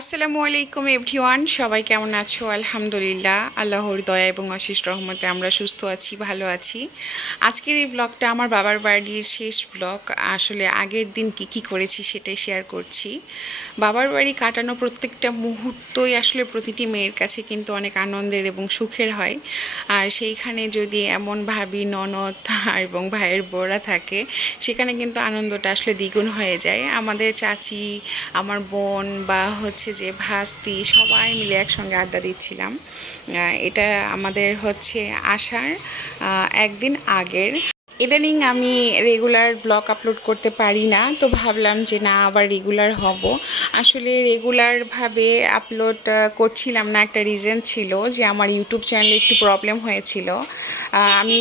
আসসালামু আলাইকুম এভরিওয়ান, সবাই কেমন আছো? আলহামদুলিল্লাহ, আল্লাহর দয়া এবং আশিস রহমতে আমরা সুস্থ আছি, ভালো আছি। আজকের এই ব্লগটা আমার বাবার বাড়ির শেষ ব্লগ আসলে আগের দিন কি কি করেছি সেটাই শেয়ার করছি। বাবার বাড়ি কাটানো প্রত্যেকটা মুহূর্তই আসলে প্রতিটি মেয়ের কাছে কিন্তু অনেক আনন্দের এবং সুখের হয়। আর সেইখানে যদি এমন ভাবি, ননদ এবং ভাইয়ের বোরা থাকে, সেখানে কিন্তু আনন্দটা আসলে দ্বিগুণ হয়ে যায়। আমাদের চাচি, আমার বোন বা হচ্ছে যে ভাস্তি সবাই মিলে একসঙ্গে আড্ডা দিচ্ছিলাম। এটা আমাদের হচ্ছে আসার একদিন আগের। ইদানিং আমি রেগুলার ব্লগ আপলোড করতে পারি না, তো ভাবলাম যে না, আবার রেগুলার হব। আসলে রেগুলারভাবে আপলোড করছিলাম না, একটা রিজন ছিল যে আমার ইউটিউব চ্যানেলে একটু প্রবলেম হয়েছিল। আমি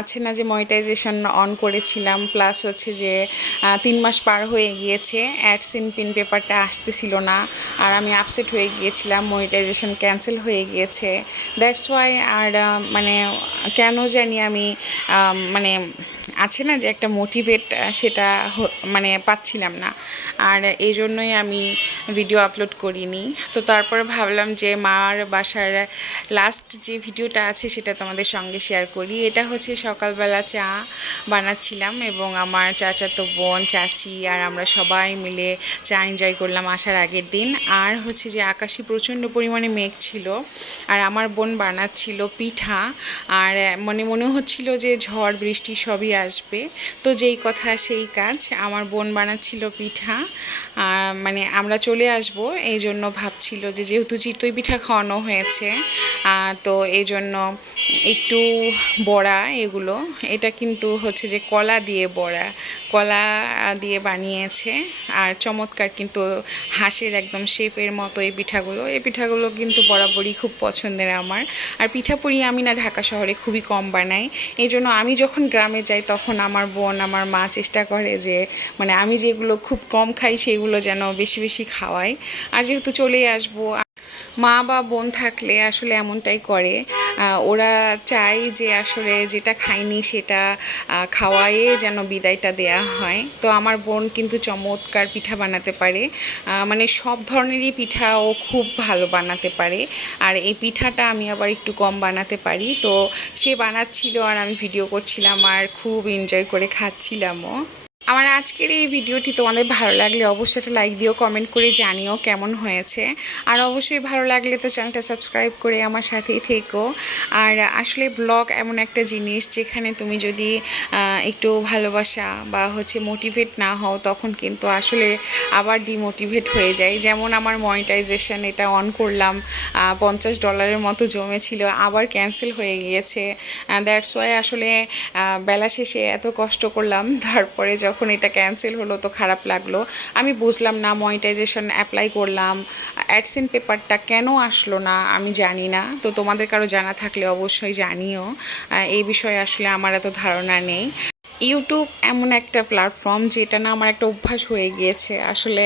আছে না যে মনিটাইজেশন অন করেছিলাম প্লাস হচ্ছে যে তিন মাস পার হয়ে গিয়েছে অ্যাডসিন পিন পেপারটা আসতেছিল না, আর আমি আপসেট হয়ে গিয়েছিলাম মনিটাইজেশন ক্যান্সেল হয়ে গিয়েছে। দ্যাটস ওয়াই আর মানে কেন জানি আমি মানে আছে না যে একটা মোটিভেট সেটা মানে পাচ্ছিলাম না। আর এই জন্যই আমি ভিডিও আপলোড করিনি। তো তারপরে ভাবলাম যে মার বাসার লাস্ট যে ভিডিওটা আছে, সেটা তোমাদের সঙ্গে শেয়ার করি। এটা হচ্ছে সকালবেলা চা বানাচ্ছিলাম এবং আমার চাচাতো বোন, চাচি আর আমরা সবাই মিলে চা এনজয় করলাম আসার আগের দিন। আর হচ্ছে যে আকাশে প্রচণ্ড পরিমাণে মেঘ ছিল আর আমার বোন বানাচ্ছিল পিঠা। আর মনে মনে হচ্ছিল যে ঝড়, বৃষ্টি সবই আসবে। তো যেই কথা, সেই কাজ। আমার বোন বানাচ্ছিল পিঠা। মানে আমরা চলে আসব। এই জন্য ভাবছিল যে যেহেতু চিতই পিঠা খাওয়ানো হয়েছে তো এই জন্য একটু বড়া এগুলো। এটা কিন্তু হচ্ছে যে কলা দিয়ে বড়া। কলা দিয়ে বানিয়েছে আর চমৎকার কিন্তু হাঁসের একদম শেপের মতো এই পিঠাগুলো। এই পিঠাগুলো কিন্তু বরাবরই খুব পছন্দের আমার। আর পিঠাপুরি আমি না ঢাকা শহরে খুবই কম বানাই। এই জন্য আমি যখন গ্রামে যাই তখন আমার বোন, আমার মা চেষ্টা করে যে মানে আমি যেগুলো খুব কম খাই সেগুলো যেন বেশি বেশি খাওয়াই। আর যেহেতু চলেই আসব মা বা বোন থাকলে আসলে এমনটাই করে। ওরা চায় যে আসলে যেটা খায়নি সেটা খাওয়ায়ে যেন বিদায়টা দেয়া হয়। তো আমার বোন কিন্তু চমৎকার পিঠা বানাতে পারে। মানে সব ধরনেরই পিঠা ও খুব ভালো বানাতে পারে। আর এই পিঠাটা আমি আবার একটু কম বানাতে পারি। তো সে বানাচ্ছিল আর আমি ভিডিও করছিলাম আর খুব এনজয় করে খাচ্ছিলামও। আমার আজকের এই ভিডিওটি তোমাদের ভালো লাগলে অবশ্যই একটা লাইক দিও কমেন্ট করে জানিও কেমন হয়েছে। আর অবশ্যই ভালো লাগলে তো চ্যানেলটা সাবস্ক্রাইব করে আমার সাথেই থেকো। আর আসলে ব্লগ এমন একটা জিনিস যেখানে তুমি যদি একটু ভালোবাসা বা হচ্ছে মোটিভেট না হও, তখন কিন্তু আসলে আবার ডিমোটিভেট হয়ে যায়। যেমন আমার মনিটাইজেশন এটা অন করলাম পঞ্চাশ ডলারের মতো জমেছিল, আবার ক্যান্সেল হয়ে গিয়েছে। দ্যাটস ওয়াই আসলে বেলা শেষে এত কষ্ট করলাম, তারপরে যখন এটা ক্যান্সেল হলো তো খারাপ লাগল। আমি বুঝলাম না মনিটাইজেশন অ্যাপ্লাই করলাম অ্যাডসেন পেপারটা কেন আসলো না, আমি জানি না। তো তোমাদের কারও জানা থাকলে অবশ্যই জানিও। এই বিষয়ে আসলে আমার এত ধারণা নেই। ইউটিউব এমন একটা প্ল্যাটফর্ম যেটা না আমার একটা অভ্যাস হয়ে গিয়েছে। আসলে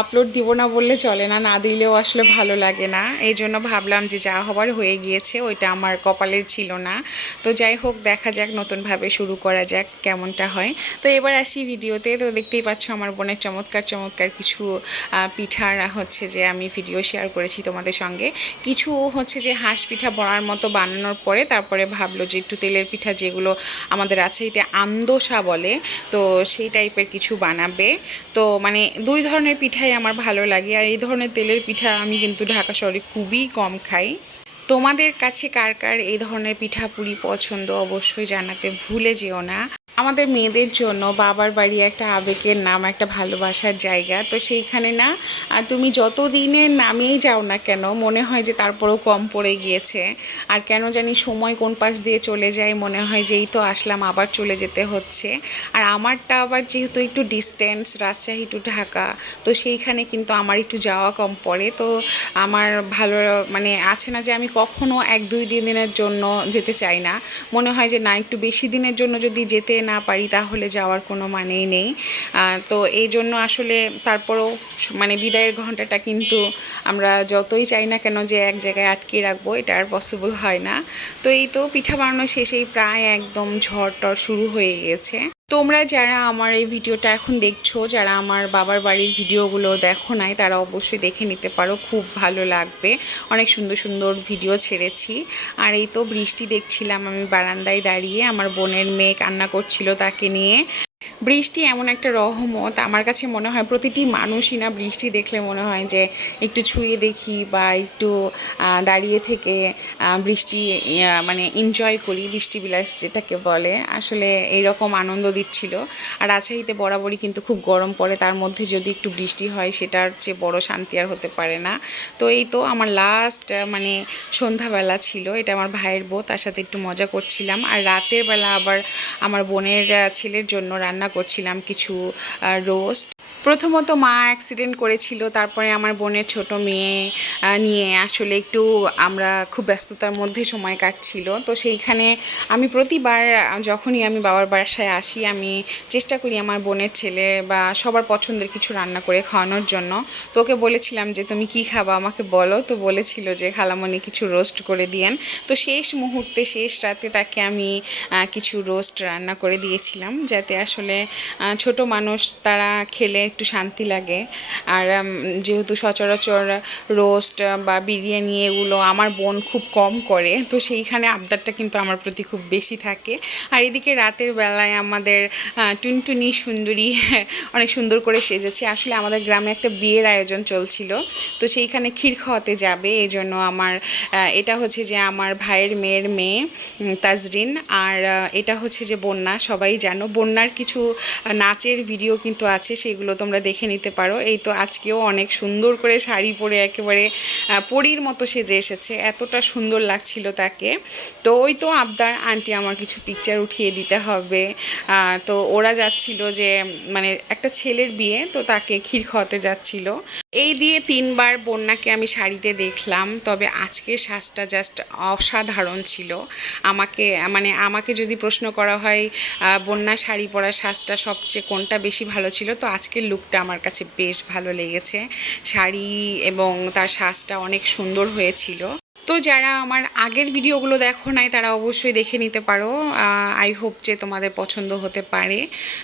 আপলোড দিব না বললে চলে না না দিলেও আসলে ভালো লাগে না। এই জন্য ভাবলাম যে যা হবার হয়ে গিয়েছে ওইটা আমার কপালে ছিল না। তো যাই হোক, দেখা যাক নতুনভাবে শুরু করা যাক, কেমনটা হয়। তো এবার আসি ভিডিওতে। তো দেখতেই পাচ্ছ আমার বোনের চমৎকার চমৎকার কিছু পিঠার হচ্ছে যে আমি ভিডিও শেয়ার করেছি তোমাদের সঙ্গে। কিছু হচ্ছে যে হাঁস পিঠা বড়ার মতো বানানোর পরে তারপরে ভাবলো যে একটু তেলের পিঠা যেগুলো আমাদের আছে এতে আমদোসা বলে, তো সেই টাইপের কিছু বানাবে। তো মানে দুই ধরনের পিঠাই আমার ভালো লাগে, আর এই ধরনের তেলের পিঠা আমি কিন্তু ঢাকা শহরে খুবই কম খাই। তোমাদের কাছে কার কার এই ধরনের পিঠাপুরি পছন্দ? অবশ্যই জানাতে ভুলে যেও না। আমাদের মেয়েদের জন্য বাবার বাড়ি একটা আবেগের নাম, একটা ভালোবাসার জায়গা। তো সেইখানে না তুমি যত দিনের নামেই যাও না কেন, মনে হয় যে তারপরেও কম পড়ে গিয়েছে। আর কেন জানি সময় কোন পাশ দিয়ে চলে যায়, মনে হয় যে এই তো আসলাম, আবার চলে যেতে হচ্ছে। আর আমারটা আবার যেহেতু একটু ডিস্টেন্স রাজশাহী টু ঢাকা, তো সেইখানে কিন্তু আমার একটু যাওয়া কম পড়ে। তো আমার ভালো মানে আছে না যে আমি কখনও এক দুই দিনের জন্য যেতে চাই না। মনে হয় যে না, একটু বেশি দিনের জন্য যদি যেতে না পারি, তাহলে যাওয়ার কোনো মানেই নেই। তো এই জন্য আসলে তারপরও মানে বিদায়ের ঘন্টাটা কিন্তু আমরা যতই চাই না কেন যে এক জায়গায় আটকে রাখব, এটা আর পসিবল হয় না। তো এই তো পিঠা বানানো শেষেই প্রায় একদম ঝড় টর শুরু হয়ে গেছে। তোমরা যারা আমার এই ভিডিওটা এখন দেখছ, যারা আমার বাবার বাড়ির ভিডিওগুলো দেখো নাই, তারা অবশ্যই দেখে নিতে পারো, খুব ভালো লাগবে। অনেক সুন্দর সুন্দর ভিডিও ছেড়েছি। আর এই তো বৃষ্টি দেখছিলাম, আমি বারান্দায় দাঁড়িয়ে, আমার বোনের মেয়ে কান্না করছিল তাকে নিয়ে। বৃষ্টি এমন একটা রহমত। আমার কাছে মনে হয় প্রতিটি মানুষই না বৃষ্টি দেখলে মনে হয় যে একটু ছুঁয়ে দেখি বা একটু দাঁড়িয়ে থেকে বৃষ্টি মানে এনজয় করি বৃষ্টি বিলাস যেটাকে বলে। আসলে এইরকম আনন্দ দিচ্ছিল। আর রাজশাহীতে বরাবরই কিন্তু খুব গরম পড়ে। তার মধ্যে যদি একটু বৃষ্টি হয়, সেটার চেয়ে বড় শান্তি আর হতে পারে না। তো এই তো আমার লাস্ট মানে সন্ধ্যাবেলা ছিল। এটা আমার ভাইয়ের বউ, তার সাথে একটু মজা করছিলাম। আর রাতের বেলা আবার আমার বোনের ছেলের জন্য রান্না করছিলাম কিছু রোস্ট প্রথমত মা অ্যাক্সিডেন্ট করেছিল, তারপরে আমার বোনের ছোট মেয়ে নিয়ে আসলে একটু আমরা খুব ব্যস্ততার মধ্যে সময় কাটছিল। তো সেইখানে আমি প্রতিবার যখনই আমি বাবার বাসায় আসি, আমি চেষ্টা করি আমার বোনের ছেলে বা সবার পছন্দের কিছু রান্না করে খাওয়ানোর জন্য। তো ওকে বলেছিলাম যে, তুমি কি খাবা? আমাকে বলো। তো বলেছিল যে, খালামণি কিছু রোস্ট করে দিয়েন। তো শেষ মুহূর্তে, শেষ রাতে তাকে আমি কিছু রোস্ট রান্না করে দিয়েছিলাম, যাতে আসলে ছোট মানুষ তারা খেলে একটু শান্তি লাগে। আর যেহেতু সচরাচর রোস্ট বা বিরিয়ানি এগুলো আমার বোন খুব কম করে, তো সেইখানে আবদারটা কিন্তু আমার প্রতি খুব বেশি থাকে। আর এদিকে রাতের বেলায় আমাদের টুনটুনি সুন্দরী অনেক সুন্দর করে সেজেছে। আসলে আমাদের গ্রামে একটা বিয়ের আয়োজন চলছিল, তো সেইখানে ক্ষীর খাওয়াতে যাবে। এই জন্য আমার এটা হচ্ছে যে আমার ভাইয়ের মেয়ের মেয়ে তাজরিন। আর এটা হচ্ছে যে বন্যা, সবাই জানো। বন্যার কিছু নাচের ভিডিও কিন্তু আছে, সেগুলো তোমরা দেখে নিতে পারো। এই তো আজকেও অনেক সুন্দর করে শাড়ি পরে একেবারে পরীর মতো সেজে এসেছে। এতটা সুন্দর লাগছিল তাকে। তো ওই তো আবদার, আন্টি, আমার কিছু পিকচার উঠিয়ে দিতে হবে। তো ওরা যাচ্ছিল যে মানে একটা ছেলের বিয়ে, তো তাকে ক্ষীর খাওয়াতে যাচ্ছিল। এই দিয়ে তিনবার বন্যাকে আমি শাড়িতে দেখলাম, তবে আজকের সাজটা জাস্ট অসাধারণ ছিল। আমাকে মানে আমাকে যদি প্রশ্ন করা হয় বন্যা শাড়ি পরার সাজটা সবচেয়ে কোনটা বেশি ভালো ছিল, তো আজকের লুকটা আমার কাছে বেশ ভালো লেগেছে। শাড়ি এবং তার সাজটা অনেক সুন্দর হয়েছিল। তো যারা আমার আগের ভিডিওগুলো দেখো নাই, তারা অবশ্যই দেখে নিতে পারো। আই হোপ যে তোমাদের পছন্দ হতে পারে।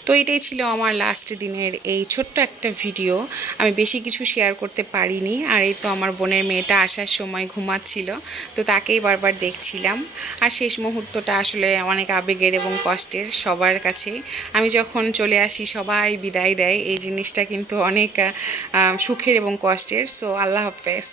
তো এটাই ছিল আমার লাস্ট দিনের এই ছোট্ট একটা ভিডিও আমি বেশি কিছু শেয়ার করতে পারিনি, আর এই তো আমার বোনের মেয়েটা আসার সময় ঘুমাচ্ছিল, তো তাকেই বারবার দেখছিলাম। আর শেষ মুহূর্তটা আসলে অনেক আবেগের এবং কষ্টের সবার কাছে। আমি যখন চলে আসি, সবাই বিদায় দেয়। এই জিনিসটা কিন্তু অনেক সুখের এবং কষ্টের। সো আল্লাহ হাফেজ।